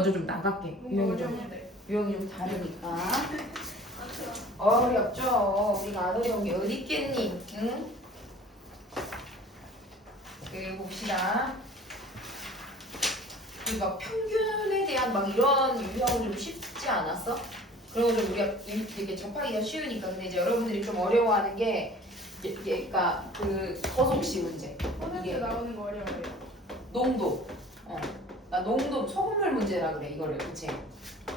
먼저 좀 나갈게. 어려운데. 유형이 좀 다르니까. 어렵죠. 우리가 안 어려운 게 어디 있겠니? 응? 여기 봅시다. 우리가 평균에 대한 막 이런 유형은 좀 쉽지 않았어? 그런 거 좀 우리가 이렇게 접하기가 쉬우니까. 근데 이제 여러분들이 좀 어려워하는 게 그러니까 그 거속시 문제. 퍼센트 나오는 거 어려워요. 농도. 나 농도 소금물 문제라 그래 이거를. 그치?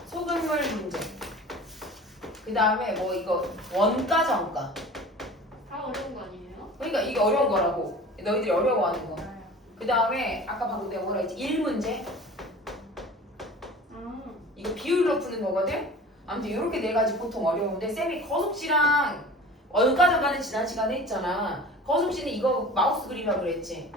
소금물 문제. 그 다음에 뭐 이거 원가 정가. 다 어려운 거 아니에요? 그러니까 이게 어려운 거라고. 너희들이 어려워하는 거. 그 다음에 아까 방금 내가 뭐라 했지? 1문제. 이거 비율로 푸는 거거든? 아무튼 이렇게 네 가지 보통 어려운데 쌤이 거속시랑 원가 정가는 지난 시간에 했잖아. 거속시는 이거 마우스 그리라 그랬지?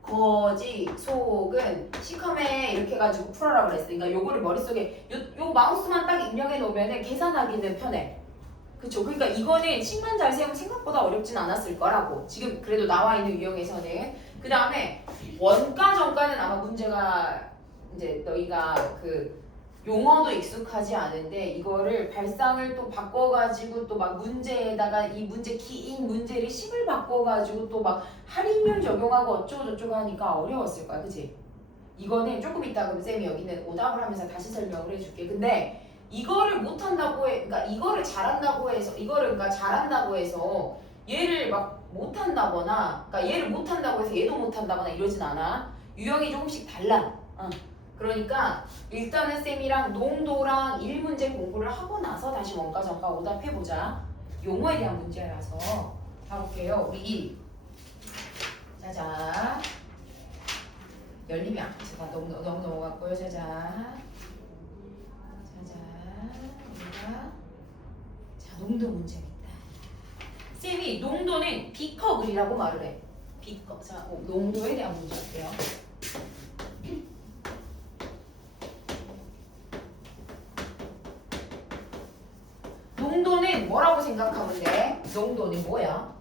거지, 속은, 시커매 이렇게 해가지고 풀어라 그랬어. 그러니까 요거를 머릿속에 요 마우스만 딱 입력해 놓으면은 계산하기는 편해. 그쵸? 그러니까 이거는 식만 잘 세우면 생각보다 어렵진 않았을 거라고. 지금 그래도 나와 있는 유형에서는. 그 다음에 원가 정가는 아마 문제가 이제 너희가 그 용어도 익숙하지 않은데 이거를 발상을 또 바꿔가지고 또 막 문제에다가 이 문제 긴 문제를 식을 바꿔가지고 또 막 할인율 적용하고 어쩌고저쩌고 하니까 어려웠을 거야. 그치? 이거는 조금 이따 그럼 쌤이 여기는 오답을 하면서 다시 설명을 해줄게. 근데 이거를 못한다고 해, 그러니까 이거를 잘한다고 해서 이거를 그러니까 잘한다고 해서 얘를 막 못한다거나 그러니까 얘를 못한다고 해서 얘도 못한다거나 이러진 않아. 유형이 조금씩 달라. 그러니까 일단은 쌤이랑 농도랑 1문제 공부를 하고 나서 다시 원가 정가 오답해보자. 용어에 대한 문제라서 가볼게요. 우리 1. 자자. 열림이 제가 너무 넘어갔고요. 자자. 우리가 자 농도 문제입니다. 쌤이 농도는 B컵이라고 말을 해. B컵. 자 농도에 대한 문제 할게요. 농도는 뭐라고 생각하면 돼? 농도는 뭐야?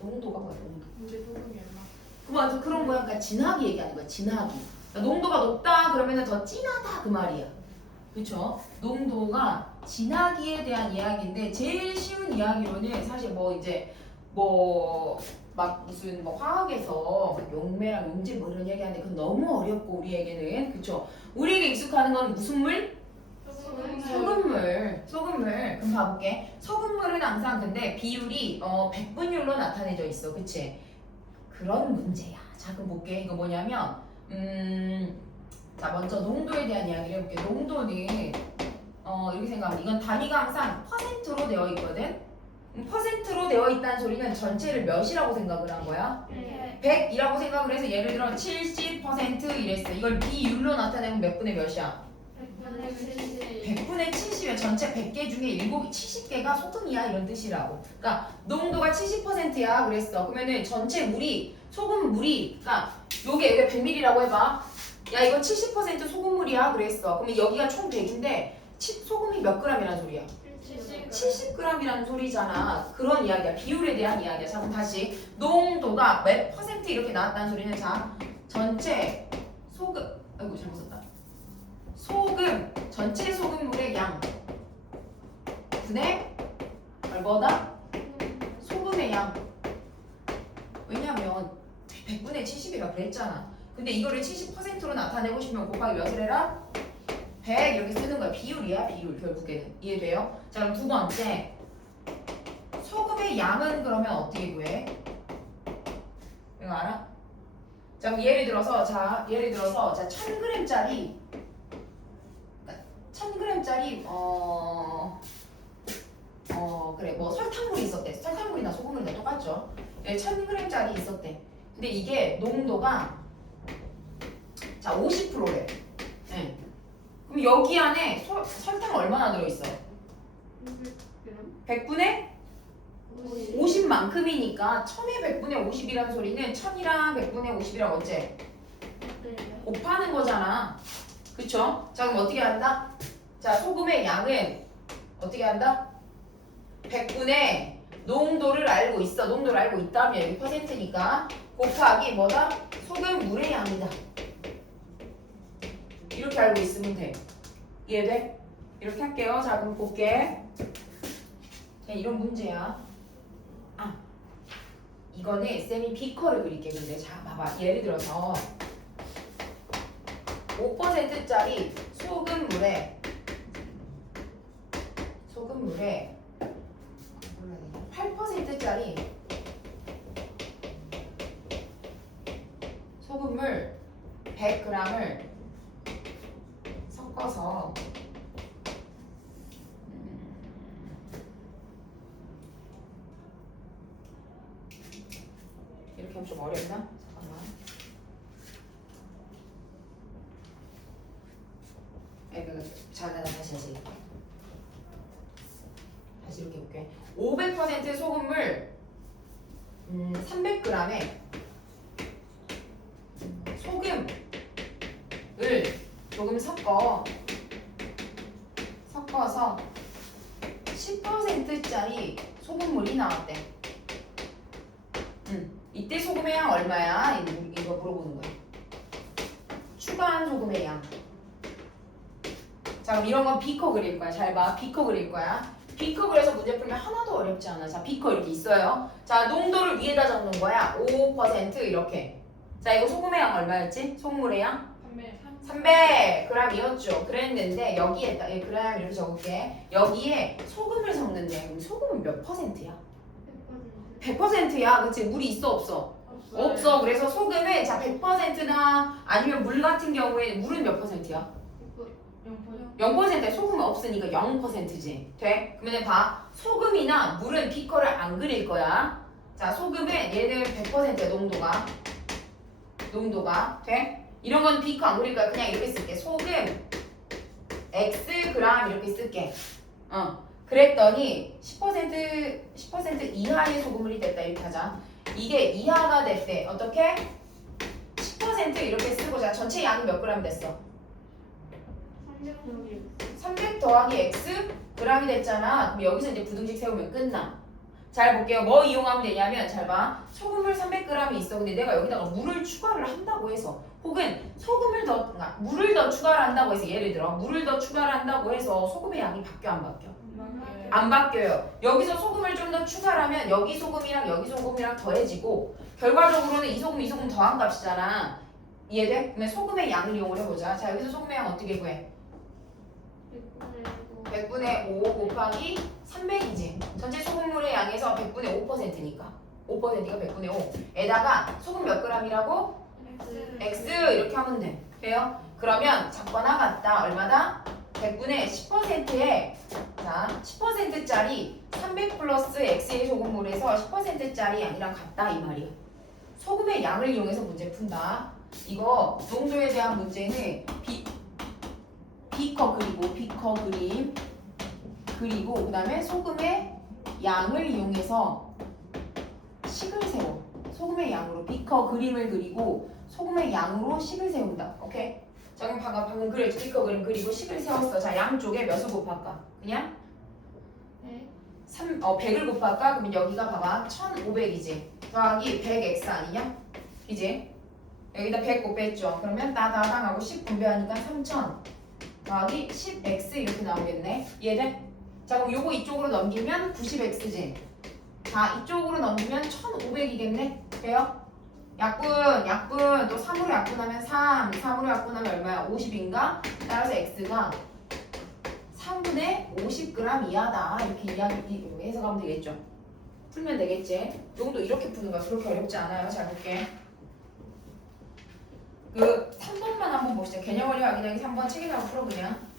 농도가 뭐야? 농도. 문제 소금이 얼마? 그만 그런 거야. 그러니까 진하게 얘기하는 거야. 진하게. 그러니까 농도가 높다 그러면은 더 진하다 그 말이야. 그렇죠? 농도가 진하기에 대한 이야기인데 제일 쉬운 이야기로는 사실 뭐 이제 뭐 막 무슨 뭐 화학에서 용매랑 용질 뭐 이런 얘기하는데 그건 너무 어렵고 우리에게는 그렇죠? 우리에게 익숙한 건 무슨 물? 소금물. 그럼 봐볼게. 소금물은 항상 근데 비율이 100분율로 나타내져 있어. 그치? 그런 문제야. 자, 그럼 볼게. 이거 뭐냐면 자, 먼저 농도에 대한 이야기를 해볼게. 농도는 이렇게 생각하면 이건 단위가 항상 퍼센트로 되어 있거든? 퍼센트로 되어 있다는 소리는 전체를 몇이라고 생각을 한 거야? 100이라고 생각을 해서 예를 들어 70% 이랬어. 이걸 비율로 나타내면 몇 분의 몇이야? 100분의 70이면 전체 100개 중에 70개가 소금이야 이런 뜻이라고. 그러니까 농도가 70%야 그랬어. 그러면은 전체 물이 소금물이 그러니까 요게 100ml라고 해봐. 야 이거 70% 소금물이야 그랬어. 그러면 여기가 총 100인데 소금이 몇 g이라는 소리야? 70g이라는 소리잖아. 그런 이야기야. 비율에 대한 이야기야. 자 그럼 다시 농도가 몇 퍼센트 이렇게 나왔다는 소리는 자 전체 소금 아이고 잘못 썼다. 소금 전체 소금물의 양 분의 뭐다? 소금의 양. 왜냐면 100분의 70이라 그랬잖아. 근데 이거를 70%로 나타내고 싶으면 곱하기 몇을 해라? 100 이렇게 쓰는 거야. 비율이야 비율 결국에는. 이해돼요? 자 그럼 두 번째 소금의 양은 그러면 어떻게 구해? 이거 알아? 자 그럼 예를 들어서 자 1000g짜리 1000g짜리 그래 뭐 설탕물이 있었대. 설탕물이나 소금물이나 똑같죠. 1000g짜리 있었대. 근데 이게 농도가 자 50%래. 네. 그럼 여기 안에 설탕 얼마나 들어있어? 100분의 50만큼이니까 1000의 100분의 50이라는 소리는 1000이랑 100분의 50이랑 어째? 곱하는 거잖아. 그쵸? 자 그럼 어떻게 한다? 자 소금의 양은 어떻게 한다? 100분의 농도를 알고 있어. 농도를 알고 있다면 여기 퍼센트니까 곱하기 뭐다? 소금물의 양이다. 이렇게 알고 있으면 돼. 이해돼? 이렇게 할게요. 자, 그럼 볼게. 그냥 이런 문제야. 아, 이거는 쌤이 비커를 그릴게. 근데 자, 봐봐. 예를 들어서 5%짜리 소금물에 8%짜리 소금물 100g을 섞어서 이렇게 하면 좀 어렵나? 잠깐만. 자, 나 다시 이렇게 볼게. 500% 소금물 300g에 소금을 조금 섞어서 10%짜리 소금물이 나왔대. 이때 소금의 양 얼마야? 이거 물어보는 거야. 추가한 소금의 양. 자, 그럼 이런 건 비커 그릴 거야. 잘 봐. 비커 그릴 거야. 비커 그려서 문제 풀면 하나도 어렵지 않아. 자, 비커 이렇게 있어요. 자, 농도를 위에다 적는 거야. 5% 이렇게. 자, 이거 소금의 양 얼마였지? 소금물의 양? 300g이었죠. 그랬는데 여기에다 그램 이렇게 적을게. 여기에 소금을 섞는데 그럼 소금은 몇 %야? 100%야. 그치? 물이 있어 없어? 없어. 그래서 소금은 자 100%나 아니면 물 같은 경우에 물은 몇 %야? 0%야. 소금은 없으니까 0%지. 돼? 그러면 봐. 소금이나 물은 비커를 안 그릴 거야. 자, 소금은 얘는 100%야. 농도가. 돼? 이런 건 비커 안 그릴 거야. 그냥 이렇게 쓸게. 소금 X 그램 이렇게 쓸게. 그랬더니 10% 이하의 소금물이 됐다. 이렇게 하자. 이게 이하가 됐대. 어떻게? 10% 이렇게 쓰고 자 전체 양이 몇 그램 됐어? 300 더하기 X 그램이 됐잖아. 그럼 여기서 이제 부등식 세우면 끝나. 잘 볼게요. 뭐 이용하면 되냐면 잘 봐. 소금물 300g이 있어. 근데 내가 여기다가 물을 추가를 한다고 해서 혹은 물을 더 추가를 한다고 해서 예를 들어 물을 더 추가를 한다고 해서 소금의 양이 바뀌어 안 바뀌어? 안 바뀌어요. 여기서 소금을 좀 더 추가를 하면 여기 소금이랑 더해지고 결과적으로는 이 소금 더한 값이잖아. 이해돼? 그러면 소금의 양을 이용을 해보자. 자, 여기서 소금의 양 어떻게 구해? 100분의 5 곱하기 300이지. 전체 소금물의 양에서 100분의 5%니까 5%가 100분의 5에다가 소금 몇 g이라고? X 이렇게 하면 돼. 돼요? 그러면 작거나 같다. 얼마다? 100분의 10%에 자 10%짜리 300 플러스 X의 소금물에서 10%짜리 양이랑 같다 이 말이야. 소금의 양을 이용해서 문제 푼다. 이거 농도에 대한 문제는 비커 그림 그리고 그 다음에 소금의 양을 이용해서 식을 세워. 소금의 양으로 비커 그림을 그리고 소금의 양으로 식을 세운다. 오케이? 자, 그럼 방금 그렸지. 비커 그림 그리고 식을 세웠어. 자, 양쪽에 몇을 곱할까? 그냥? 100을 곱할까? 그러면 여기가 봐봐. 1500이지. 더하기 100x 아니냐? 이제 여기다 100 곱했죠. 그러면 따다당하고 10 분배하니까 3000 더하기 10x 이렇게 나오겠네. 이해돼? 자, 그럼 요거 이쪽으로 넘기면 90x지. 자, 이쪽으로 넘기면 1500이겠네. 돼요? 약분 또 3으로 약분하면 3으로 약분하면 얼마야? 50인가? 따라서 x가 3분의 50g 이하다. 이렇게 해석하면 되겠죠. 풀면 되겠지. 요것도 이렇게 푸는 거야. 그렇게 어렵지 않아요. 잘 볼게. 그 3번만 한번 보시죠. 개념 원리 확인하기 3번 책에다가 풀어 그냥.